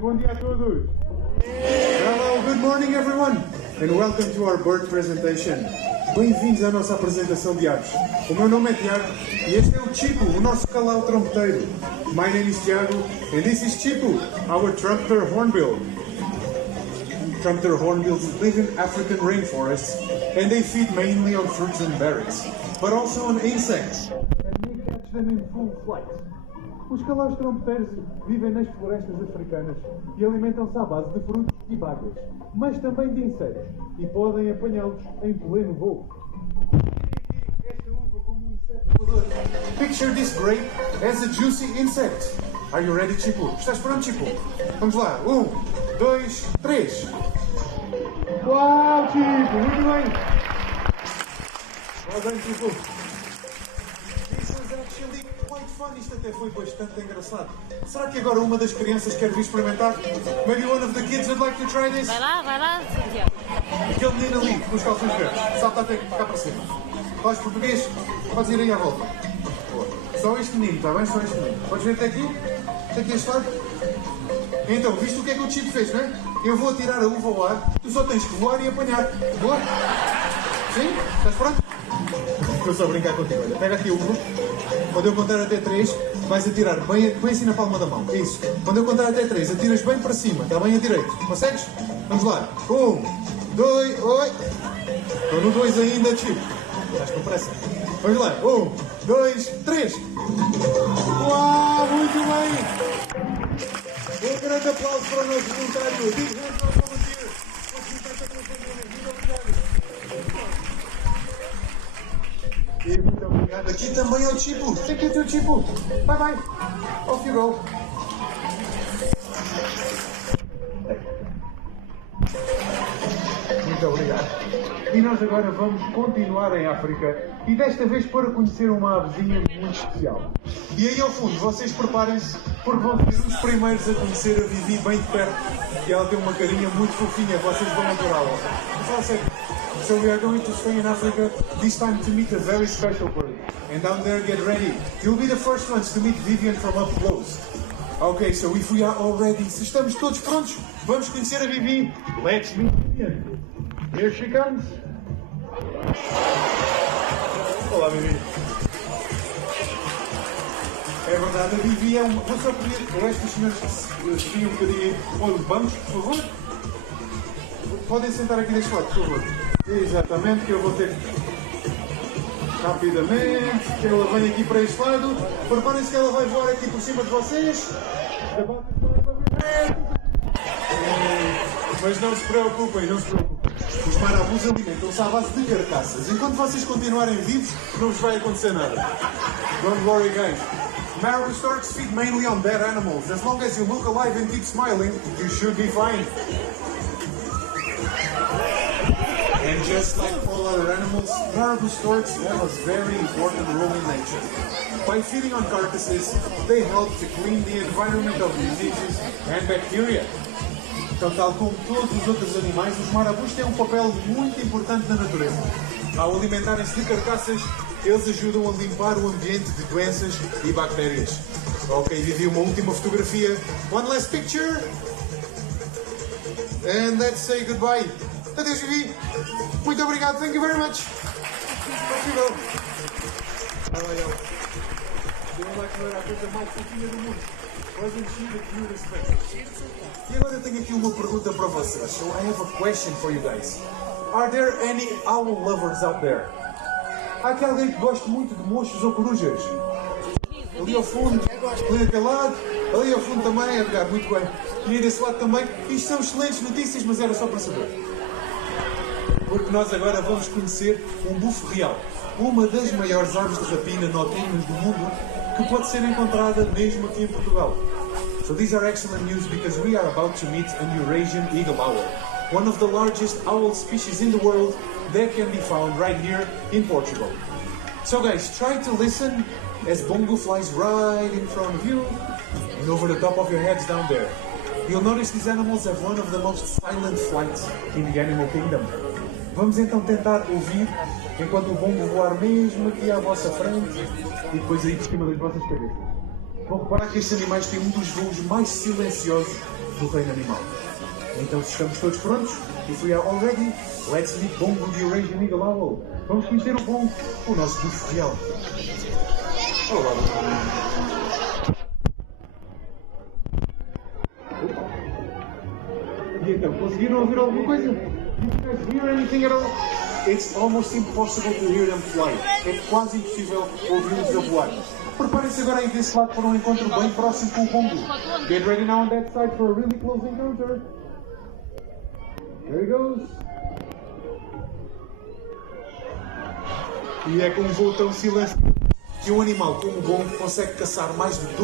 Bom dia a todos. Hello, good morning everyone, and welcome to our bird presentation. Bem-vindos à nossa apresentação de aves. O meu nome é Tiago e este é o Chipo, o nosso calao trompeteiro. My name is Tiago and this is Chipo, our trumpeter hornbill. Trumpeter hornbills live in African rainforests and they feed mainly on fruits and berries, but also on insects, and may catch them in full flight. Os calaus trompeteiros vivem nas florestas africanas e alimentam-se à base de frutos e bagas, mas também de insetos, e podem apanhá-los em pleno voo. Esta uva como um inseto voador. Picture this grape as a juicy insect. Are you ready, Chipo? Estás pronto, Chipo? Vamos lá. 1, 2, 3. Uau, Chipo! Muito bem! Well done, Chipo. This was actually quite fun. Isto até foi bastante engraçado. Será que agora uma das crianças quer vir experimentar? Maybe one of the kids would like to try this? Vai lá, Cíntia. Aquele menino ali, com os calções verdes. Salta até cá para cima. Falas português? Podes ir aí à volta. Boa. Só este menino, está bem? Só este menino. Podes vir até aqui? Até aqui este lado? Então, viste o que é que o Chipo fez, não é? Eu vou atirar a uva ao ar, tu só tens que voar e apanhar. Boa? Sim? Estás pronto? Estou só a brincar contigo. Olha, pega aqui a uva. Quando eu contar até 3, vais atirar bem assim na palma da mão. É isso. Quando eu contar até 3, atiras bem para cima. Está bem a direito. Consegues? Vamos lá. 1, 2, oi. Estou no 2 ainda, Chipo. Estás com pressa. Vamos lá. 1, 2, 3. Uau, muito bem. Um grande aplauso para o nosso voluntário. Big hand for our volunteer. E muito obrigado. Aqui também é o Chipo. Aqui é o teu Chipo. Bye bye. Off you go. Muito obrigado. E nós agora vamos continuar em África e desta vez para conhecer uma avezinha muito especial. E aí ao fundo, vocês preparem-se porque vão ser os primeiros a conhecer a Vivi bem de perto e ela tem uma carinha muito fofinha, vocês vão adorá-la. Fala sério. So we are going to stay in Africa, this time to meet a very special bird. And down there, get ready. You'll be the first ones to meet Vivian from up close. Okay, so if we are all ready, se estamos todos prontos, vamos conhecer a Vivi. Let's meet Vivian. Here she comes. Olá, Vivi. É verdade, a Vivi é uma... Vou só pedir a estes senhores que se um bocadinho onde vamos, por favor. Podem sentar aqui deste lado, por favor. Exatamente, que eu vou ter rapidamente, que ela vem aqui para este lado. Preparem-se que ela vai voar aqui por cima de vocês. Mas não se preocupem, não se preocupem. Os marabus alimentam-se à base de carcaças. Enquanto vocês continuarem vivos, não vos vai acontecer nada. Don't worry, guys. Marabou storks feed mainly on dead animals. As long as you look alive and keep smiling, you should be fine. And just like all other animals, marabou storks have a very important role in nature. By feeding on carcasses, they help to clean the environment of diseases and bacteria. Então, tal como todos os outros animais, os marabus têm um papel muito importante na natureza. Ao alimentarem-se de carcaças, eles ajudam a limpar o ambiente de doenças e bactérias. Ok, Vivi, uma última fotografia. One last picture. And let's say goodbye. Adeus, Vivi. Muito obrigado. Thank you very much. Off you go. Eu acho que era a coisa mais fofinha do mundo. Wasn't she the cutest thing? E agora eu tenho aqui uma pergunta para vocês. So I have a question for you guys. Are there any owl lovers out there? Há alguém que gosta muito de mochos ou corujas? Ali ao fundo, ali daquele lado. Ali ao fundo também, Edgar, muito bem. E desse lado também. Isto são excelentes notícias, mas era só para saber. Porque nós agora vamos conhecer um bufo real. Uma das maiores aves de rapina noturnas do mundo, que pode ser encontrada mesmo aqui em Portugal. So these are excellent news because we are about to meet an Eurasian eagle owl, one of the largest owl species in the world that can be found right here in Portugal. So guys, try to listen as Bongo flies right in front of you and over the top of your heads down there. You'll notice these animals have one of the most silent flights in the animal kingdom. Vamos então tentar ouvir enquanto o bongo voar mesmo aqui à vossa frente e depois aí por cima das vossas cabeças. Vão reparar que estes animais têm um dos voos mais silenciosos do reino animal. Então, se estamos todos prontos, if we are all ready, let's meet Bongo the Eurasian Eagle Owl. Vamos conhecer o Bongo, o nosso bufo real. Olá, e então, conseguiram ouvir alguma coisa? Did you guys hear anything at all? It's almost impossible to hear them fly. É quase impossível ouvi-los a voar. Preparem-se agora aí desse lado para um encontro bem próximo com o Bongo. Get ready now on that side for a really close encounter. There he goes. E é com um voo tão silencioso que um animal como o Bongo consegue caçar mais de 2